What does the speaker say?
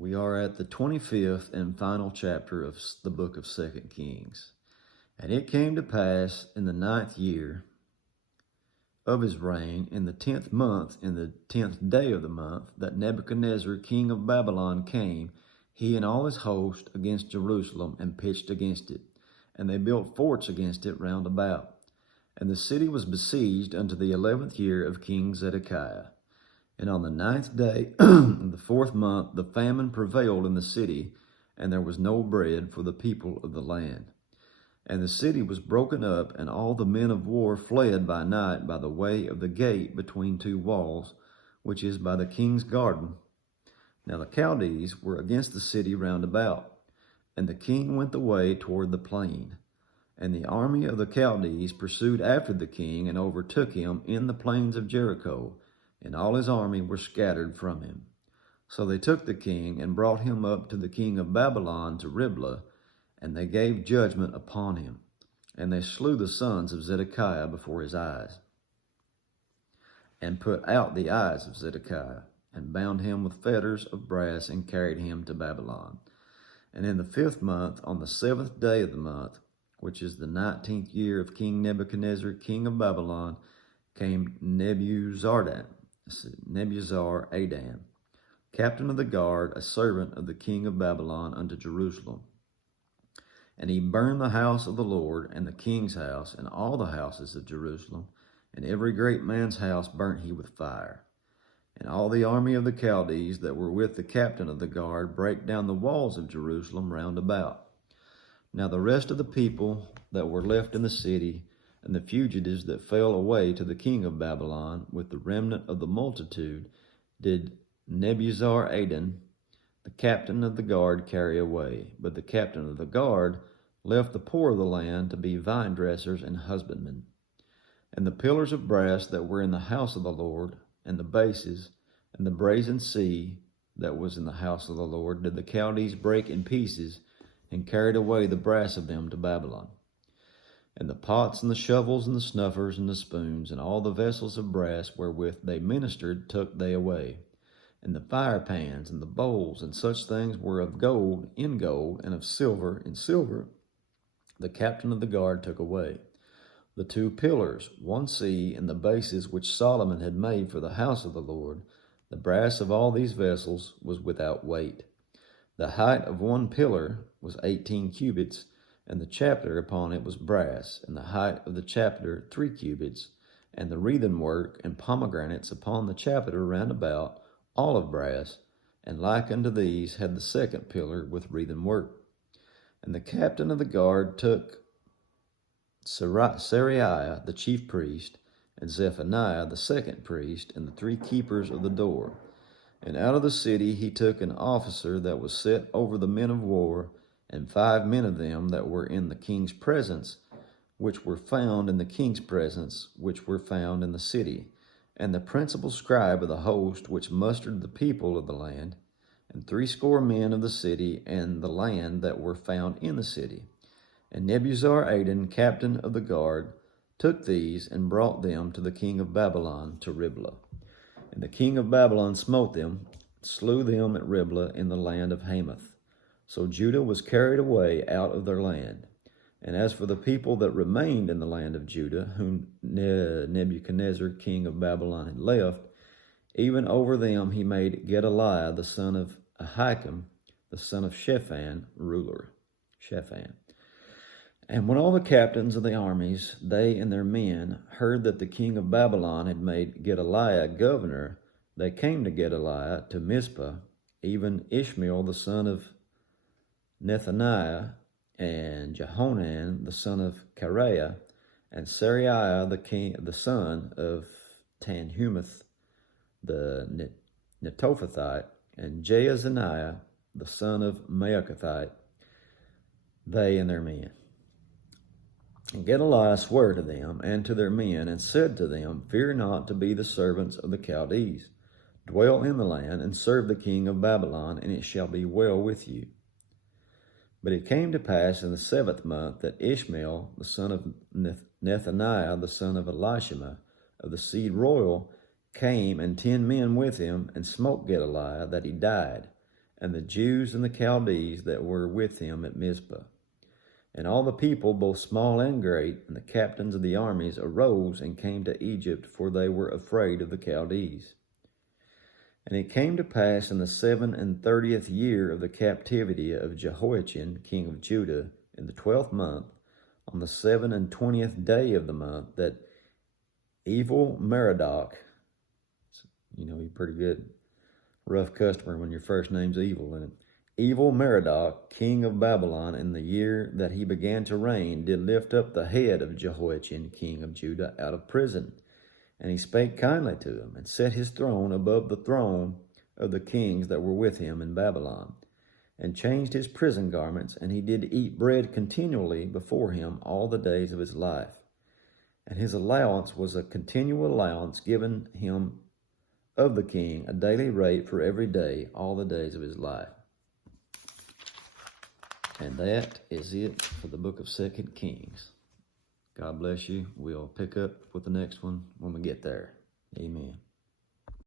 We are at the 25th and final chapter of the book of 2 Kings. And it came to pass in the 9th year of his reign, in the 10th month, in the 10th day of the month, that Nebuchadnezzar, king of Babylon, came, he and all his host, against Jerusalem, and pitched against it. And they built forts against it round about. And the city was besieged unto the 11th year of King Zedekiah. And on the 9th day of the 4th month, the famine prevailed in the city, and there was no bread for the people of the land. And the city was broken up, and all the men of war fled by night by the way of the gate between two walls, which is by the king's garden. Now the Chaldees were against the city round about, and the king went the way toward the plain. And the army of the Chaldees pursued after the king, and overtook him in the plains of Jericho, and all his army were scattered from him. So they took the king, and brought him up to the king of Babylon to Riblah, and they gave judgment upon him. And they slew the sons of Zedekiah before his eyes, and put out the eyes of Zedekiah, and bound him with fetters of brass, and carried him to Babylon. And in the 5th month, on the 7th day of the month, which is the 19th year of King Nebuchadnezzar, king of Babylon, came Nebuzaradan, captain of the guard, a servant of the king of Babylon, unto Jerusalem. And he burned the house of the Lord, and the king's house, and all the houses of Jerusalem, and every great man's house burnt he with fire. And all the army of the Chaldees that were with the captain of the guard brake down the walls of Jerusalem round about. Now the rest of the people that were left in the city, and the fugitives that fell away to the king of Babylon, with the remnant of the multitude, did Nebuzaradan, the captain of the guard, carry away. But the captain of the guard left the poor of the land to be vine dressers and husbandmen. And the pillars of brass that were in the house of the Lord, and the bases, and the brazen sea that was in the house of the Lord, did the Chaldees break in pieces, and carried away the brass of them to Babylon. And the pots and the shovels and the snuffers and the spoons and all the vessels of brass wherewith they ministered took they away. And the fire pans and the bowls and such things were of gold in gold, and of silver in silver, the captain of the guard took away. The 2 pillars, one sea, and the bases which Solomon had made for the house of the Lord, the brass of all these vessels was without weight. The height of one pillar was 18 cubits, and the chapter upon it was brass, and the height of the chapter 3 cubits, and the wreathen work and pomegranates upon the chapter round about, all of brass, and like unto these had the 2nd pillar with wreathen work. And the captain of the guard took Seraiah the chief priest, and Zephaniah the 2nd priest, and the 3 keepers of the door. And out of the city he took an officer that was set over the men of war, and 5 men of them that were in the king's presence, which were found in the king's presence, which were found in the city, and the principal scribe of the host, which mustered the people of the land, and 60 men of the city and the land that were found in the city. And Nebuzaradan, captain of the guard, took these, and brought them to the king of Babylon to Riblah. And the king of Babylon smote them, slew them at Riblah in the land of Hamath. So Judah was carried away out of their land. And as for the people that remained in the land of Judah, whom Nebuchadnezzar, king of Babylon, had left, even over them he made Gedaliah, the son of Ahikam, the son of Shaphan, ruler. And when all the captains of the armies, they and their men, heard that the king of Babylon had made Gedaliah governor, they came to Gedaliah to Mizpah, even Ishmael the son of Nethaniah, and Jehonan the son of Kareah, and Seraiah the son of Tanhumeth the Netophathite, and Jaazaniah the son of Maacathite, they and their men. And Gedaliah sware to them and to their men, and said to them, Fear not to be the servants of the Chaldees. Dwell in the land, and serve the king of Babylon, and it shall be well with you. But it came to pass in the 7th month that Ishmael, the son of Nethaniah, the son of Elishama, of the seed royal, came, and 10 men with him, and smote Gedaliah, that he died. and the Jews and the Chaldees that were with him at Mizpah. And all the people, both small and great, and the captains of the armies, arose and came to Egypt, for they were afraid of the Chaldees. And it came to pass in the 37th year of the captivity of Jehoiachin, king of Judah, in the 12th month, on the 27th day of the month, that Evil-Merodach, you're pretty good, rough customer when your first name's Evil in it. Evil-Merodach, king of Babylon, in the year that he began to reign, did lift up the head of Jehoiachin, king of Judah, out of prison. And he spake kindly to him, and set his throne above the throne of the kings that were with him in Babylon, and changed his prison garments, and he did eat bread continually before him all the days of his life. And his allowance was a continual allowance given him of the king, a daily rate for every day, all the days of his life. And that is it for the book of 2 Kings. God bless you. We'll pick up with the next one when we get there. Amen.